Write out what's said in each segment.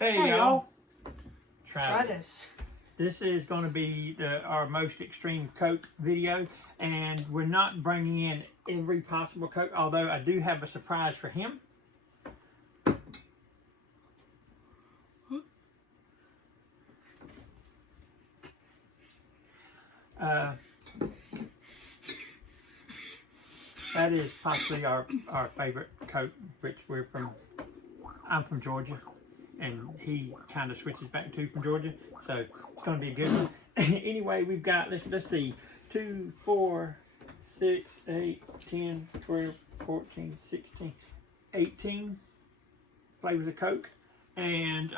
Hey y'all. Try this. This is going to be our most extreme Coke video, and we're not bringing in every possible Coke, although I do have a surprise for him. That is possibly our favorite Coke, which I'm from Georgia, and he kind of switches back to from Georgia, so it's going to be a good one. Anyway, we've got, let's see, 2, 4, 6, 8, 10, 12, 14, 16, 18 flavors of Coke, and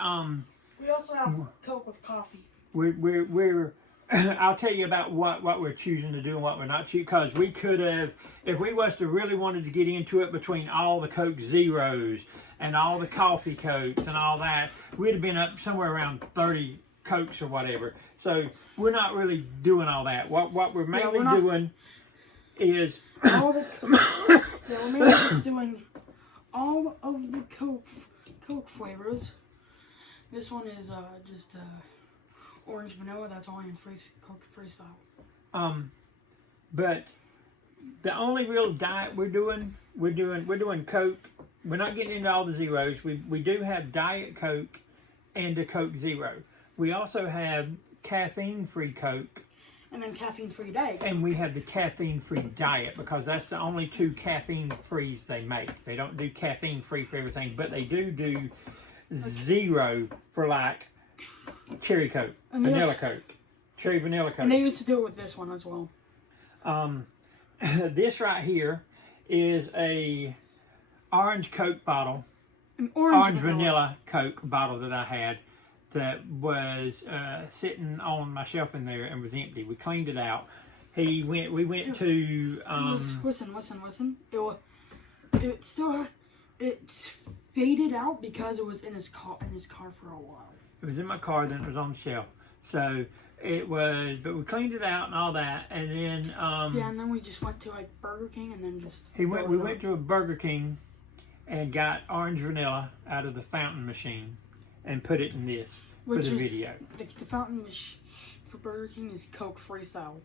we also have Coke with coffee. We're I'll tell you about what we're choosing to do and what we're not choosing, because we could have, if we was to really wanted to get into it between all the Coke Zeros and all the coffee Cokes and all that, we'd have been up somewhere around 30 Cokes or whatever. So we're not really doing all that. What we're mainly doing is all the we're mainly just doing all of the Coke flavors. This one is just orange vanilla. That's all in Coke Freestyle. But the only real diet we're doing Coke. We're not getting into all the zeros. We do have Diet Coke and a Coke Zero. We also have caffeine-free Coke. And then caffeine-free diet. And we have the caffeine-free diet, because that's the only two caffeine-frees they make. They don't do caffeine-free for everything, but they do zero for like cherry Coke, vanilla Coke, cherry vanilla Coke. And they used to do it with this one as well. This right here is a orange Coke bottle, An orange vanilla Coke bottle that I had that was sitting on my shelf in there and was empty. We cleaned it out. We went to listen. It faded out because it was in his car for a while. It was in my car, then it was on the shelf. So it was, but we cleaned it out and all that, and then yeah, and then we just went to like Burger King, and then just we went to a Burger King and got orange vanilla out of the fountain machine and put it in this for the video. The fountain machine for Burger King is Coke Freestyle.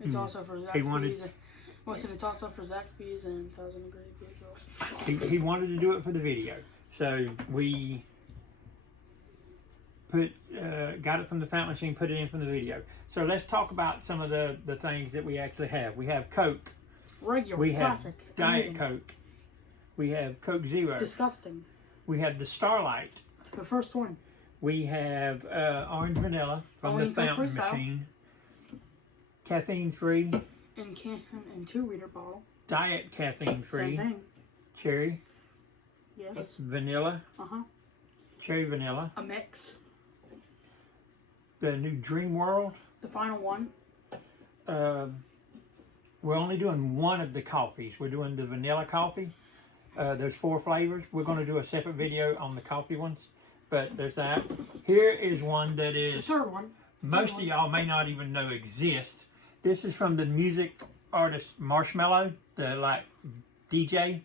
It's also for Zaxby's. It's also for Zaxby's and 1,000 Degree Pizza. He wanted to do it for the video, so we got it from the fountain machine, put it in from the video. So let's talk about some of the things that we actually have. We have Coke. Regular, classic. Have Diet Coke. We have Coke Zero. Disgusting. We have the Starlight. The first one. We have orange vanilla from the fountain machine. Caffeine free. In 2-liter bottle. Diet caffeine free. Same thing. Cherry. Yes. Vanilla. Cherry vanilla. A mix. The new Dream World. The final one. We're only doing one of the coffees. We're doing the vanilla coffee. There's 4 flavors. We're going to do a separate video on the coffee ones, but there's that. Here is one that is the third one. Most of y'all may not even know exists. This is from the music artist Marshmello, the DJ.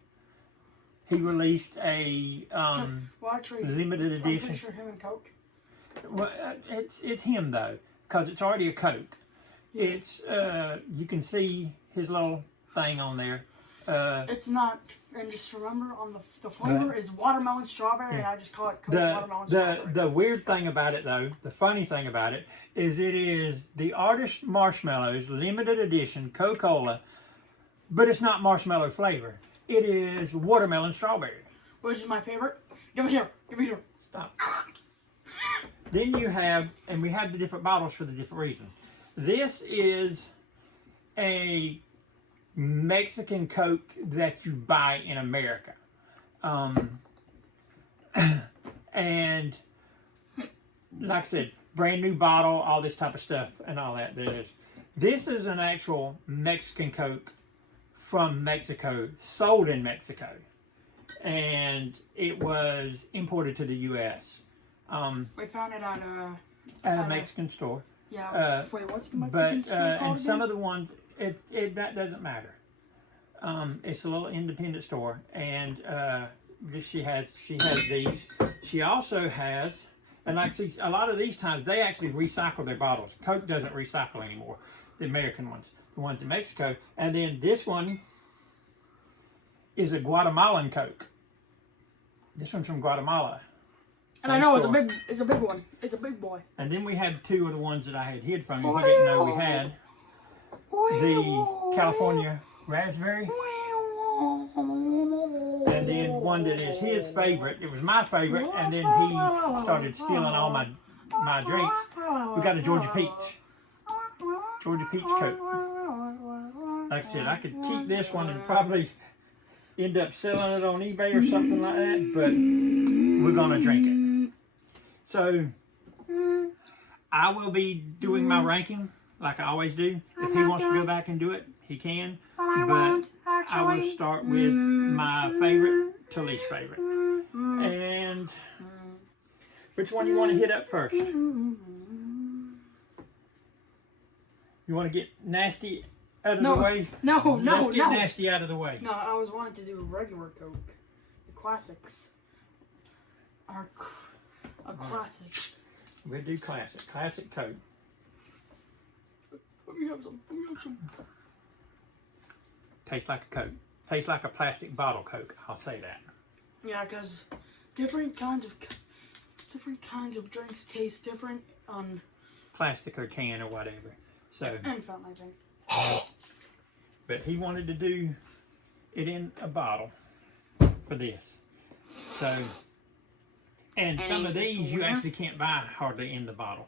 He released a limited edition. I'm pretty sure him and Coke. Well, it's him though, because it's already a Coke. Yeah. It's you can see his little thing on there. It's not, and just remember, on the flavor is watermelon strawberry, and I just call it Coke watermelon strawberry. The weird thing about it though, the funny thing about it, is it is the artist Marshmello's limited edition Coca-Cola, but it's not marshmallow flavor. It is watermelon strawberry. Which is my favorite. Give it here. Give it here. Stop. Then you have, and we have the different bottles for the different reasons. This is a Mexican Coke that you buy in America. And like I said, brand new bottle, all this type of stuff and all that. This is an actual Mexican Coke from Mexico, sold in Mexico. And it was imported to the U.S. We found it at a Mexican store. Yeah. Wait, what's the Mexican store called and some again? of the ones, that doesn't matter. It's a little independent store, and she has these. She also has, and like see, a lot of these times they actually recycle their bottles. Coke doesn't recycle anymore. The American ones, the ones in Mexico, and then this one is a Guatemalan Coke. This one's from Guatemala. And I know it's a big one. It's a big boy. And then we have two of the ones that I had hid from you. We didn't know we had. The California Raspberry. And then one that is his favorite. It was my favorite, and then he started stealing all my drinks. We got a Georgia Peach. Georgia Peach Coke. Like I said, I could keep this one and probably end up selling it on eBay or something like that, but we're gonna drink it. So I will be doing my ranking like I always do. If he wants to go back and do it, he can. But I will start with my favorite to least favorite. And which one you want to hit up first? You want to get nasty out of the way? Let's get nasty out of the way. No, I was wanting to do regular Coke. The classics. Our classics. We'll do classic. Classic Coke. Let me have some. Tastes like a Coke. Tastes like a plastic bottle Coke. I'll say that. Yeah, because different kinds of drinks taste different on Plastic or can or whatever. So. and fountain, I think. But he wanted to do it in a bottle for this. So, and some of these you actually can't buy hardly in the bottle.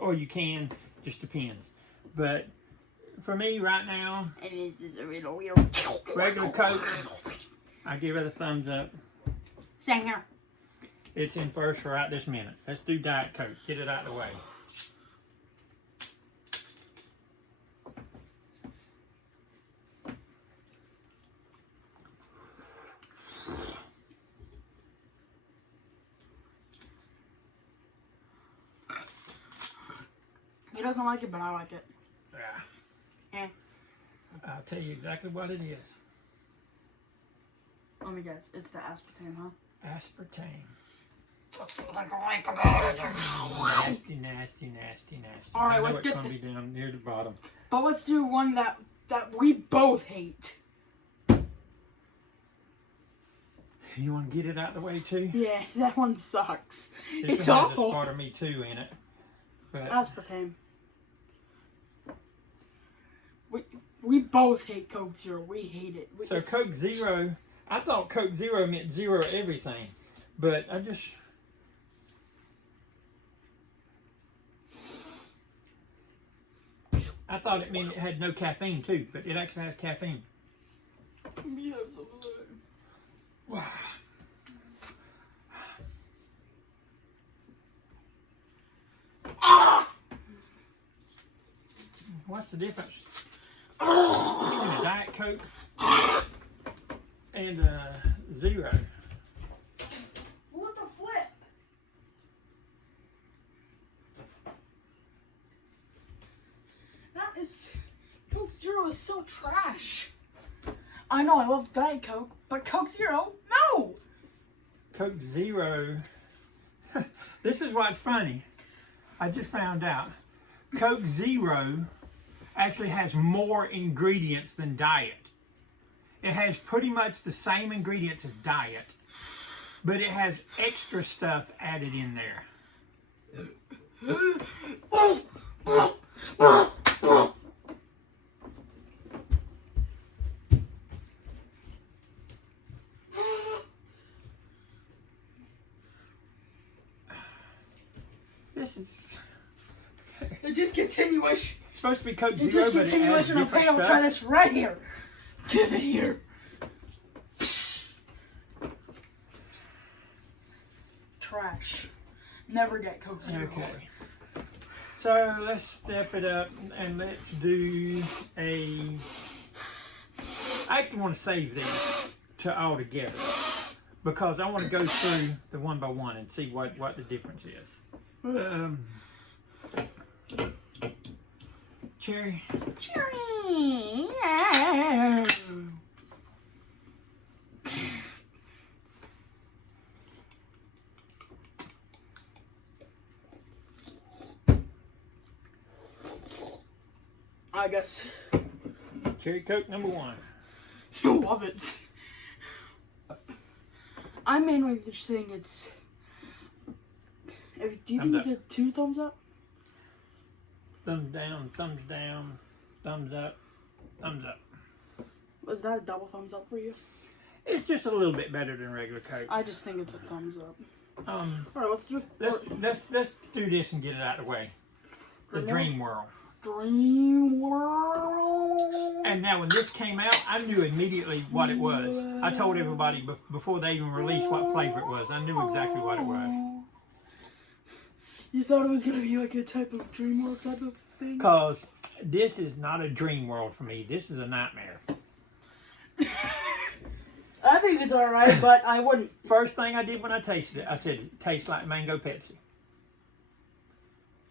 Or you can, just depends. But for me right now, regular Coke, I give it a thumbs up. Same here. It's in first right this minute. Let's do Diet Coke. Get it out of the way. He doesn't like it, but I like it. Yeah. I'll tell you exactly what it is. Let me guess. It's the aspartame, huh? Aspartame. That's what I like about it. Nasty. All right, I know let's it's get gonna be down near the bottom. But let's do one that we both hate. You want to get it out the way too? Yeah, that one sucks. This It's one awful. has a Sparta Me Too in it. But Aspartame. We both hate Coke Zero. We hate it. so Coke Zero, I thought Coke Zero meant zero everything, but I thought it meant it had no caffeine too, but it actually has caffeine. Wow. What's the difference between a Diet Coke and a Zero? What the flip? That is... Coke Zero is so trash. I know, I love Diet Coke, but Coke Zero, no! Coke Zero. This is what's funny. I just found out. Coke Zero actually has more ingredients than Diet. It has pretty much the same ingredients as Diet, but it has extra stuff added in there. This is It's just continuation. supposed to be Coke It's Zero, just but it adds continuation of different hey, I'm stuff. trying this right here. Give it here. Trash. Never get Coke Zero. Okay. So let's step it up and let's do a. I actually want to save these to all together because I want to go through the one by one and see what the difference is. Cherry. Cherry. I guess. Cherry Coke number 1. You'll love it. I mainly just think it's. Do you think it's a 2 thumbs up? Thumbs down, thumbs down, thumbs up, thumbs up. Was that a double thumbs up for you? It's just a little bit better than regular Coke. I just think it's a thumbs up. All right, let's do. Let's do this and get it out of the way. The Dream World. Dream World. And now when this came out, I knew immediately what it was. I told everybody before they even released what flavor it was. I knew exactly what it was. You thought it was gonna be like a type of Dream World type of thing? Because this is not a dream world for me. This is a nightmare. I think it's alright, but I wouldn't. First thing I did when I tasted it, I said, it tastes like mango Pepsi.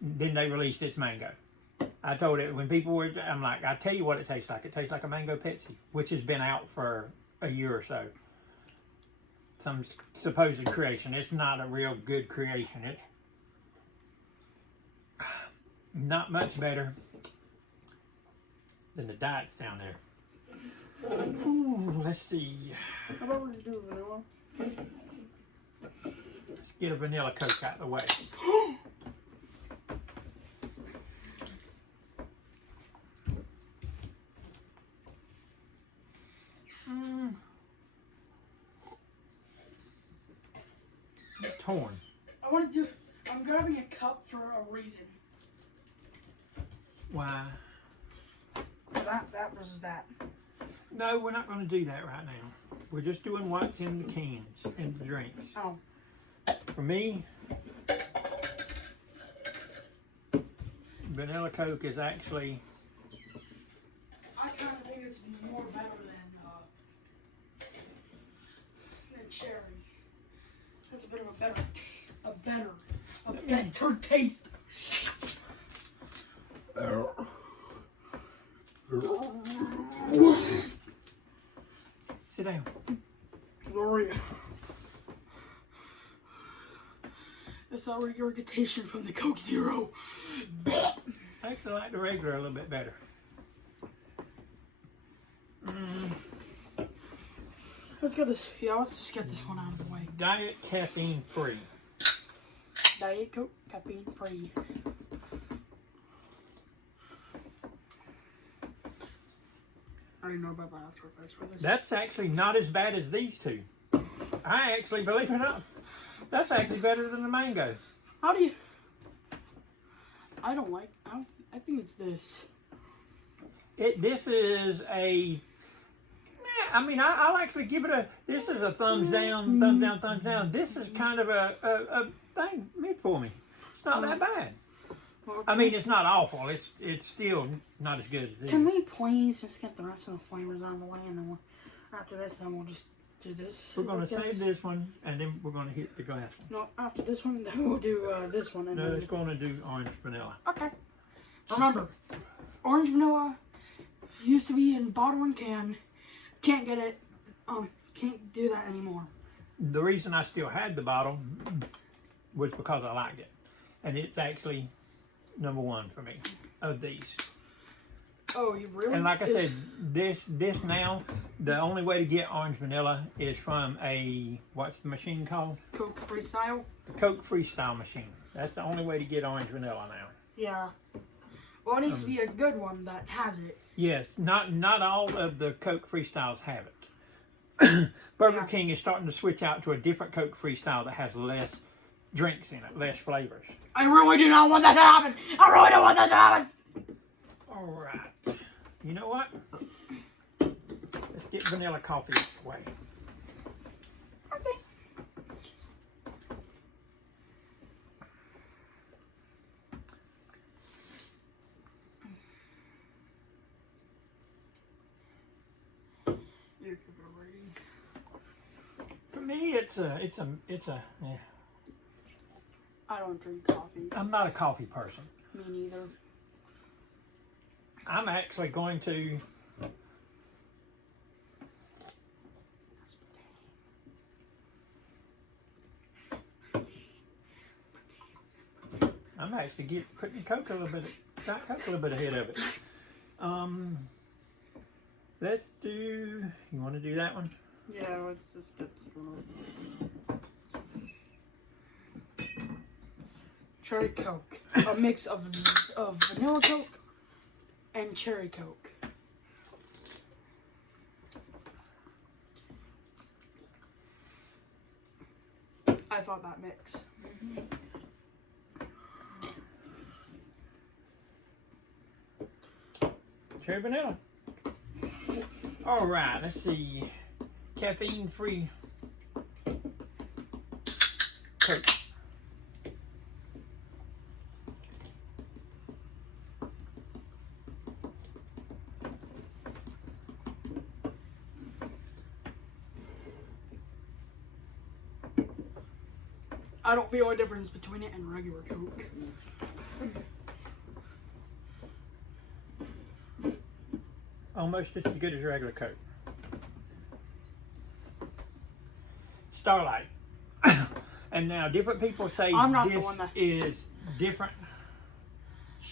Then they released its mango. I told it, when people were, I'm like, I tell you what it tastes like. It tastes like a mango Pepsi, which has been out for a year or so. Some supposed creation. It's not a real good creation. It's not much better than the diets down there. Ooh, let's see. How about we do vanilla? Let's get a vanilla Coke out of the way. Torn. I want to do. I'm grabbing a cup for a reason. Why? That versus that. No, we're not going to do that right now. We're just doing what's in the cans and the drinks. Oh. For me, vanilla Coke is actually. I kind of think it's more better than cherry. That's a bit of a better taste. Sit down. Gloria. It's our regurgitation from the Coke Zero. I actually like the regular a little bit better. Let's get this. Yeah, let's just get this one out of the way. Diet caffeine free. Diet Coke, caffeine free. I don't know about the after effects for this. That's actually not as bad as these two. I actually, believe it or not, that's actually better than the mango. How do you? I think it's this. This is a. I mean, I'll actually give it a. This is a thumbs down, thumbs down, thumbs down. This is kind of a thing mid for me. It's not that bad. Well, I mean, it's not awful. It's still not as good as this. Can we please just get the rest of the flavors out of the way, and then after this, then we'll just do this. We're going to save this one, and then we're going to hit the glass one. No, after this one, then we'll do this one. And No, then it's going to do orange vanilla. Okay. Remember, orange vanilla used to be in bottle and can. Can't get it. Can't do that anymore. The reason I still had the bottle was because I liked it, and it's actually number 1 for me of these. Oh, you really? And like I said, this now, the only way to get orange vanilla is from a, what's the machine called? Coke Freestyle. Coke Freestyle machine. That's the only way to get orange vanilla now. Yeah. Well, it needs to be a good one that has it. Yes, not all of the Coke Freestyles have it. Burger King is starting to switch out to a different Coke Freestyle that has less drinks in it, less flavors. I really do not want that to happen. I really don't want that to happen. All right. You know what? Let's get vanilla coffee out of the way. Okay. For me, it's a. Yeah. I don't drink coffee. I'm not a coffee person. Me neither. I'm actually going to. I'm actually putting Coke a little bit, Diet Coke a little bit ahead of it. Let's do. You want to do that one? Yeah, let's just get this one over. Cherry Coke. A mix of vanilla Coke and cherry Coke. I thought that mix. Cherry vanilla. All right, let's see. Caffeine-free Coke. I don't feel a difference between it and regular Coke. Almost just as good as regular Coke. Starlight. And now different people say I'm not the this one that- is different.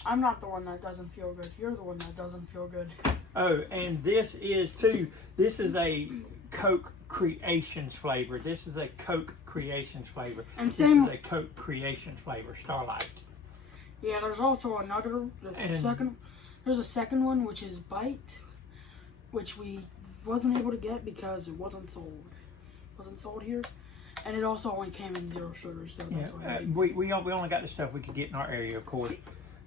I'm not the one that doesn't feel good. You're the one that doesn't feel good. Oh, and this is too. This is a Coke Creations flavor. This is a Coke Creations flavor. And this same- is a Coke Creations flavor, Starlight. Yeah, there's also another. There's a second one, which is Bite, which we wasn't able to get because it wasn't sold. Wasn't sold here, and it also only came in 0 sugar. So Yeah, that's why. we only got the stuff we could get in our area, of course.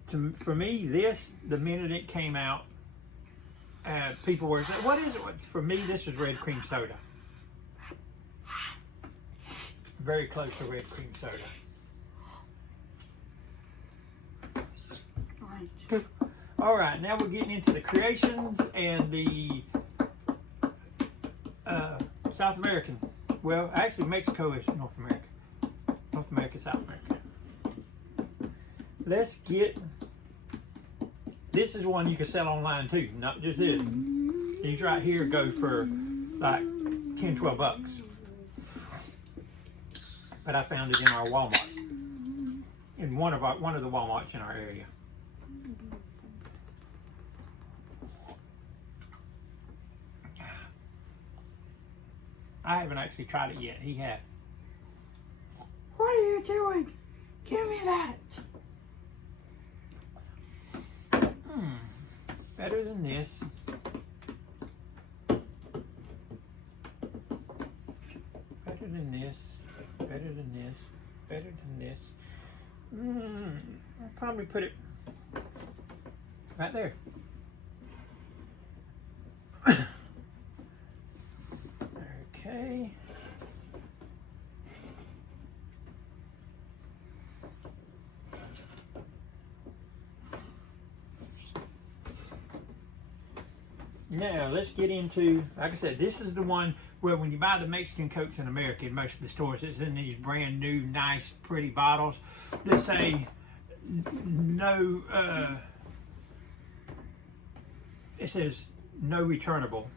For me, this, the minute it came out, people were saying, "What is it?" For me, this is red cream soda. Very close to red cream soda. Right. All right, now we're getting into the creations and the South American. Well, actually, Mexico is North America. North America, South America. Let's get. This is one you can sell online too, not just this. These right here go for like 10, 12 bucks. But I found it in our Walmart, in one of the Walmarts in our area. I haven't actually tried it yet. He had. What are you doing? Give me that. Better than this. Better than this. Better than this. Better than this. I'll probably put it right there. Okay. Now let's get into, like I said, this is the one where when you buy the Mexican Cokes in America, in most of the stores, it's in these brand new, nice, pretty bottles that say no, it says no returnable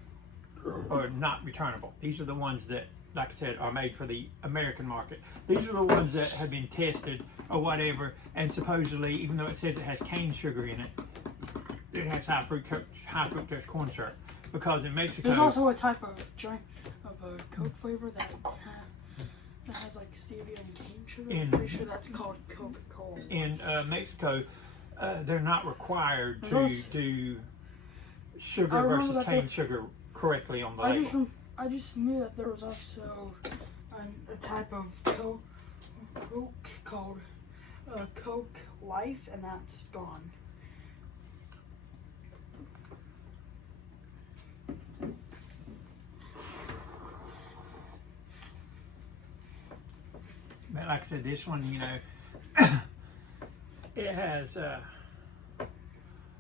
or not returnable. These are the ones that, like I said, are made for the American market. These are the ones that have been tested or whatever, and supposedly, even though it says it has cane sugar in it, it has high fructose corn syrup. Because in Mexico, There's also a type of a Coke flavor that has like stevia and cane sugar. I'm pretty sure that's called Coca-Cola. In Mexico, they're not required to do sugar versus cane sugar correctly on the label. I just knew that there was also a type of Coke called Coke Life, and that's gone. But like I said, this one, you know, it has a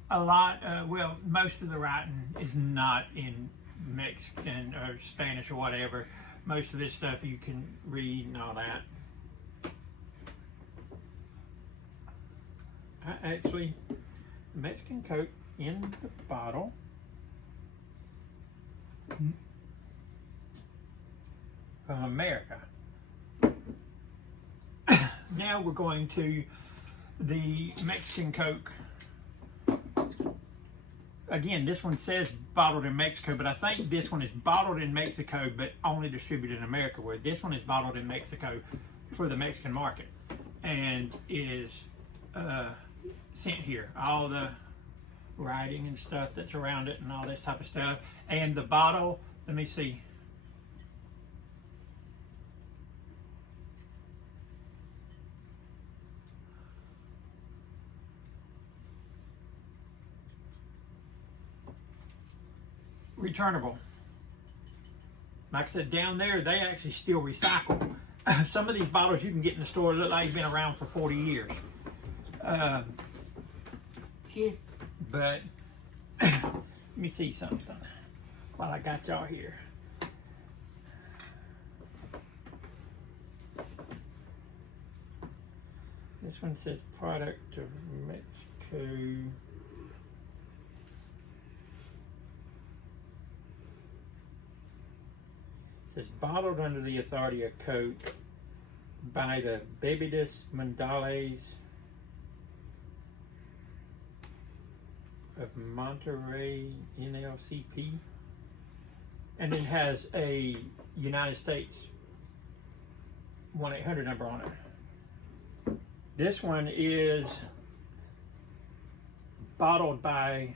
lot, well, most of the writing is not in Mexican or Spanish or whatever. Most of this stuff you can read and all that. Actually, Mexican Coke in the bottle. From America. Now we're going to the Mexican Coke again, this one says bottled in Mexico, but I think this one is bottled in Mexico, but only distributed in America, where this one is bottled in Mexico for the Mexican market and is sent here. All the writing and stuff that's around it and all this type of stuff. And the bottle, let me see. Returnable. Like I said, down there they actually still recycle. Some of these bottles you can get in the store look like they've been around for 40 years. Here. But let me see something while I got y'all here. This one says product of Mexico. It says bottled under the authority of Coke by the Bebidas Mundiales of Monterrey NLCP, and it has a United States 1-800 number on it. This one is bottled by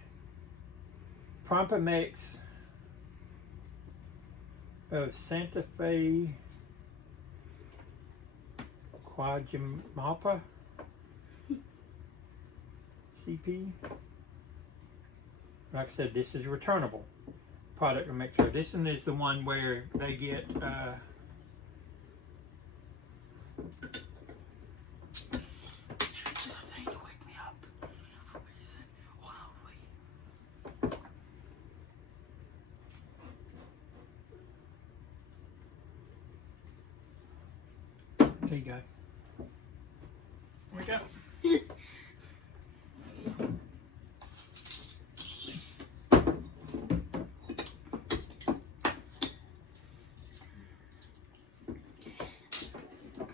Prompamex of Santa Fe, Quajimalpa, CP. Like I said, this is returnable product to make sure. This one is the one where they get there you go. There we go.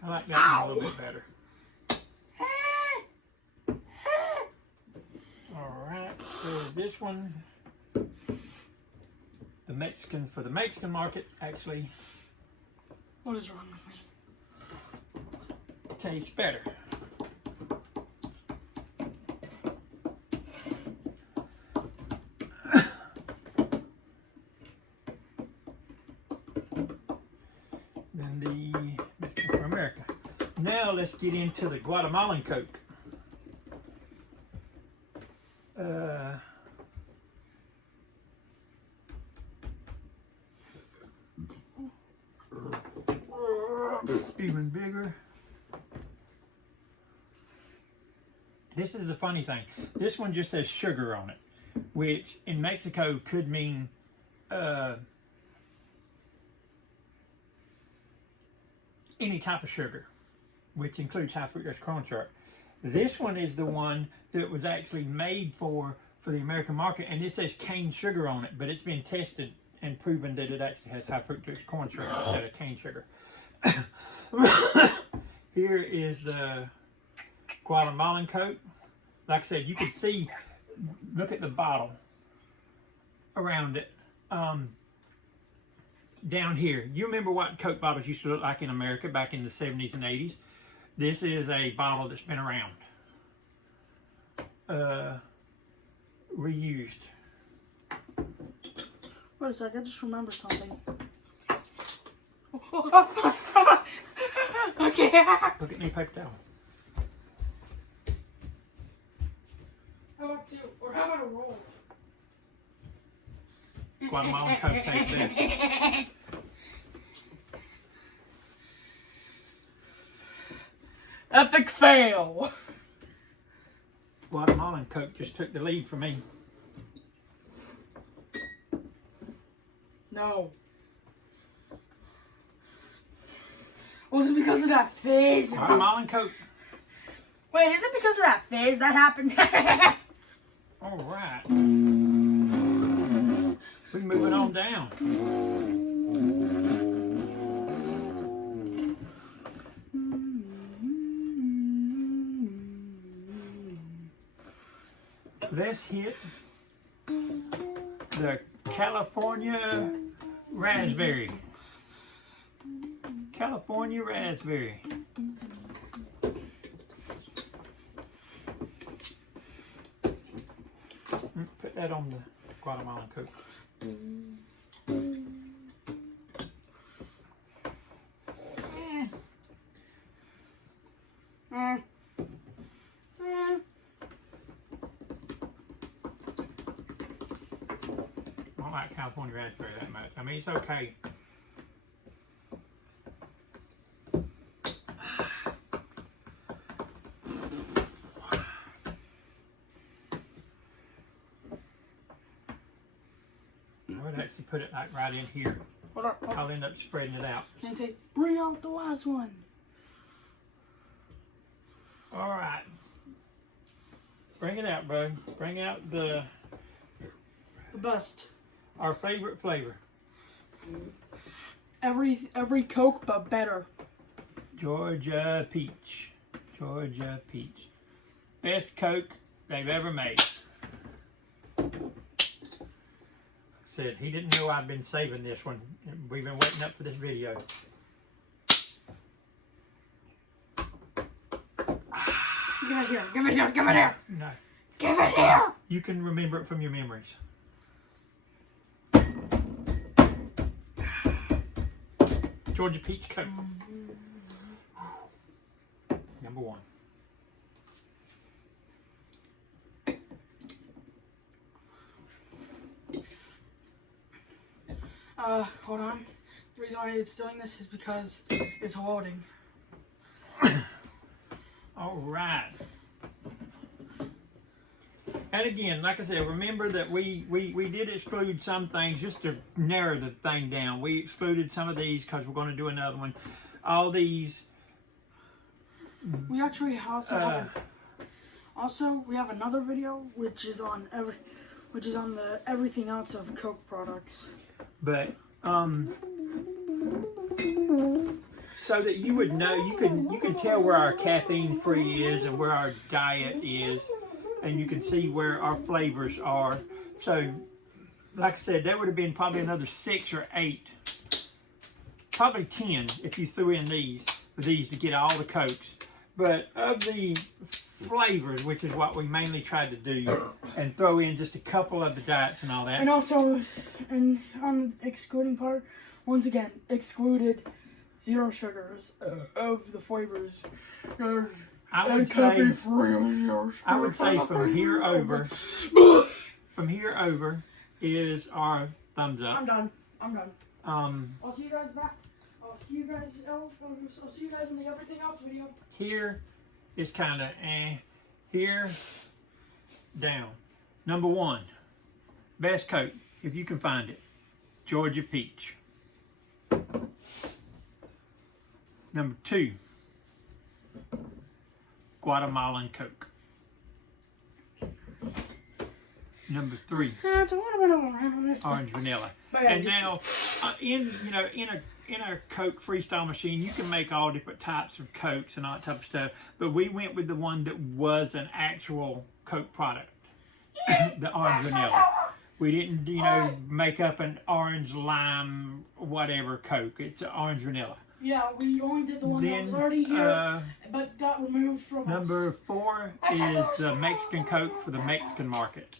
I like that one a little bit better. Alright, so this one, the Mexican, for the Mexican market, actually What is wrong with me? tastes better. Than the Mexican for America. Now let's get into the Guatemalan Coke. Even bigger. This is the funny thing. This one just says sugar on it, which in Mexico could mean any type of sugar, which includes high fructose corn syrup. This one is the one that was actually made for the American market, and it says cane sugar on it, but it's been tested and proven that it actually has high fructose corn syrup instead of cane sugar. Here is the Guatemalan Coke. Like I said, you can see, look at the bottle around it. Down here, you remember what Coke bottles used to look like in America back in the 70s and 80s? This is a bottle that's been around. Reused. Wait a sec, I just remembered something. Okay. Look at me, paper towel. How about two? Or how about a roll? Guatemalan Coke tastes best. Epic fail. Guatemalan Coke just took the lead for me. No. Was it because of that fizz? Guatemalan Coke. Wait, is it because of that fizz that happened? All right. We're moving on down. Let's hit the California Raspberry. California Raspberry. Put that on the Guatemalan Coke. I don't like California Raspberry that much. I mean, it's okay. I would actually put it like right in here. Hold up. I'll end up spreading it out. Can't say, bring out the last one. All right. Bring it out, bro. Bring out The best. our favorite flavor. Every Coke, but better. Georgia Peach. Georgia Peach. Best Coke they've ever made. Said he didn't know I'd been saving this one. We've been waiting up for this video. Give it here. Give it here. Give it here. No. Give it here. You can remember it from your memories. Georgia Peach Coke. Number one. Hold on. The reason why it's doing this is because it's loading. All right. And again, like I said, remember that we did exclude some things just to narrow the thing down. We excluded some of these because we're going to do another one. All these. We actually also we have another video which is on the everything else of Coke products. But so that you would know, you can tell where our caffeine free is and where our diet is, and you can see where our flavors are. So, like I said, there would have been probably another 6 or 8, probably 10 if you threw in these to get all the Cokes. But of the flavors, which is what we mainly tried to do, and throw in just a couple of the diets and all that. And also, and on the excluding part, once again, excluded 0 sugars of the flavors. I would say from here over, is our thumbs up. I'm done. I'll see you guys back. I'll see you guys in the everything else video. Here is kind of here, down. Number 1, best Coke, if you can find it, Georgia Peach. Number 2, Guatemalan Coke. Number 3, orange vanilla. But yeah, And now, in a Coke freestyle machine, you can make all different types of Cokes and all that type of stuff. But we went with the one that was an actual Coke product, the orange vanilla. We didn't, make up an orange lime whatever Coke. It's orange vanilla. Yeah, we only did the one that was already here, but got removed from Number 4 is the Mexican Coke for the Mexican market.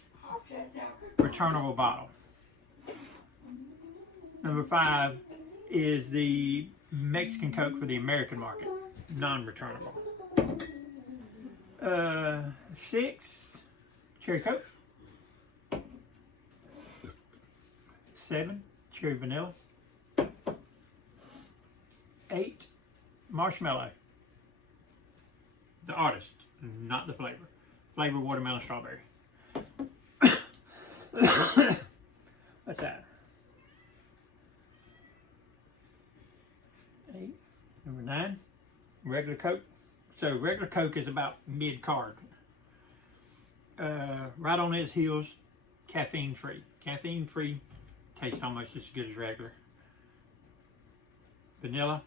Returnable bottle. Number 5 is the Mexican Coke for the American market. Non-returnable. 6, Cherry Coke. 7, Cherry Vanilla. 8, Marshmallow. The artist, not the flavor. Flavor watermelon strawberry. What's that? 8. Number 9, regular Coke. So regular Coke is about mid-card. Right on its heels, caffeine free. Caffeine free tastes almost as good as regular. Vanilla.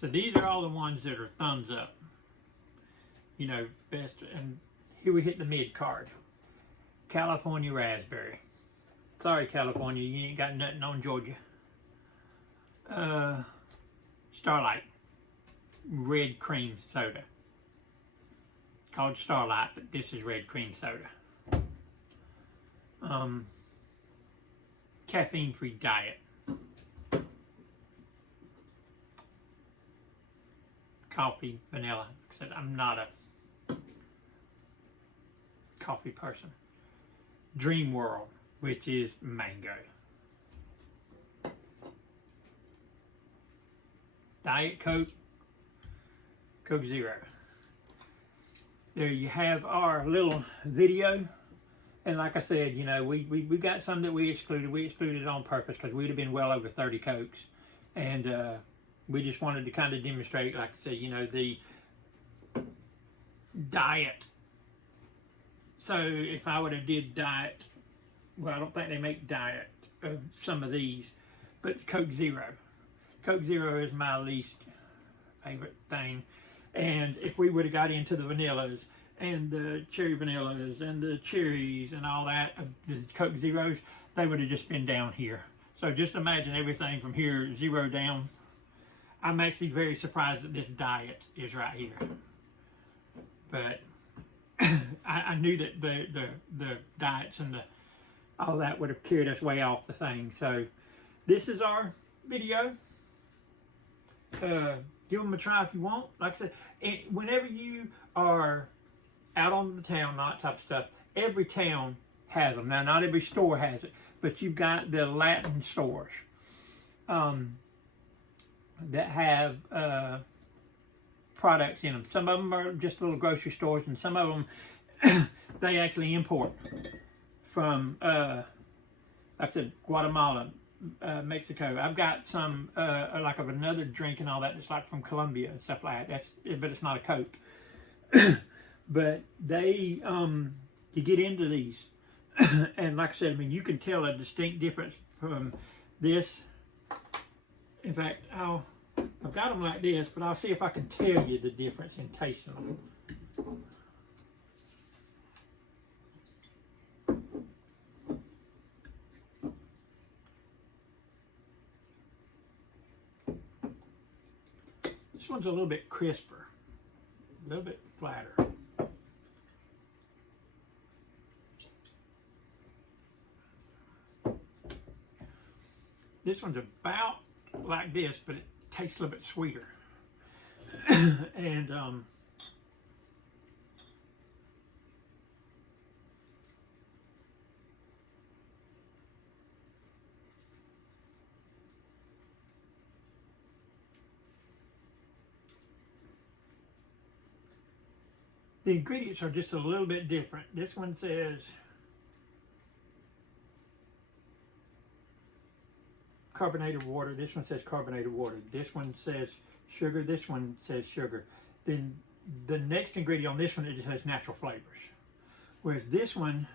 So these are all the ones that are thumbs up. Best. And here we hit the mid card. California raspberry. Sorry, California, you ain't got nothing on Georgia. Starlight red cream soda. Called Starlight, but this is red cream soda. Caffeine-free diet. Coffee, vanilla. Like I said, I'm not a coffee person. Dream World, which is mango. Diet Coke, Coke Zero. There you have our little video. And like I said, you know, we got some that we excluded. We excluded it on purpose because we'd have been well over 30 Cokes. And we just wanted to kind of demonstrate, like I said, you know, the diet. So if I would have did diet, well, I don't think they make diet of some of these, but Coke Zero. Coke Zero is my least favorite thing. And if we would have got into the vanillas and the cherry vanillas and the cherries and all that, the Coke Zeros, they would have just been down here. So just imagine everything from here, zero down. I'm actually very surprised that this diet is right here. But I knew that the diets and all that would have carried us way off the thing. So this is our video. Give them a try if you want. Like I said, whenever you are out on the town, all that type of stuff, every town has them. Now, not every store has it, but you've got the Latin stores that have products in them. Some of them are just little grocery stores, and some of them they actually import from, like I said, Guatemala, Mexico. I've got some like of another drink and all that that's like from Colombia and stuff like that. But it's not a Coke. But they you get into these and like I said, I mean, you can tell a distinct difference from this. In fact, I've got them like this, but I'll see if I can tell you the difference in tasting them. This one's a little bit crisper, a little bit flatter. This one's about like this, but it tastes a little bit sweeter. And the ingredients are just a little bit different. This one says carbonated water. This one says carbonated water. This one says sugar. This one says sugar. Then the next ingredient on this one, it just has natural flavors. Whereas this one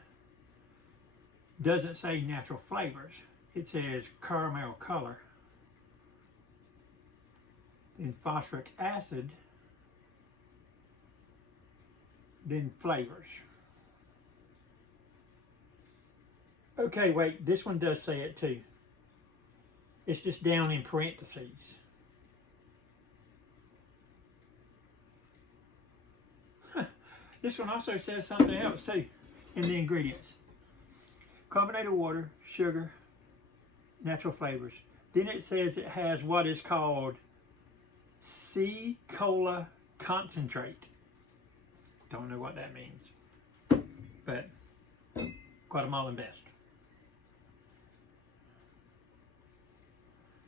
doesn't say natural flavors. It says caramel color. Then phosphoric acid. Then flavors. Okay, wait, this one does say it too. It's just down in parentheses. This one also says something else too in the ingredients. Carbonated water, sugar, natural flavors. Then it says it has what is called sea cola concentrate. Don't know what that means, but Guatemalan best.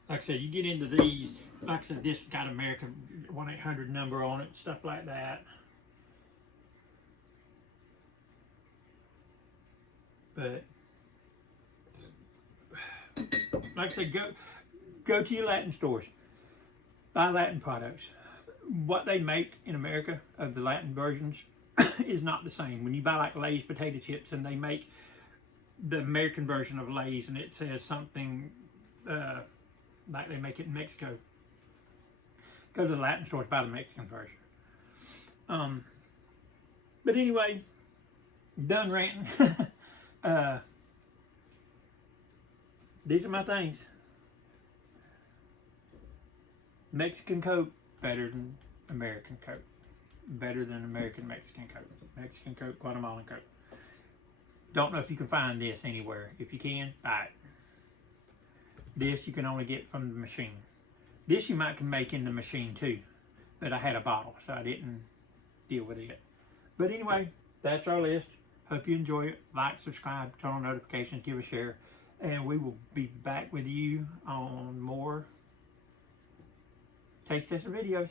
Like I said, you get into these, like I said, this got American 1-800 number on it, stuff like that. But like I said, go to your Latin stores, buy Latin products. What they make in America of the Latin versions is not the same. When you buy like Lay's potato chips and they make the American version of Lay's and it says something like they make it in Mexico, go to the Latin stores, buy the Mexican version. But anyway, done ranting. These are my things. Mexican Coke, better than American Coke. Better than American Mexican Coke. Mexican Coke, Guatemalan Coke. Don't know if you can find this anywhere. If you can, buy it. This you can only get from the machine. This you might can make in the machine too. But I had a bottle, so I didn't deal with it. But anyway, that's our list. Hope you enjoy it. Like, subscribe, turn on notifications, give a share. And we will be back with you on more taste tester videos.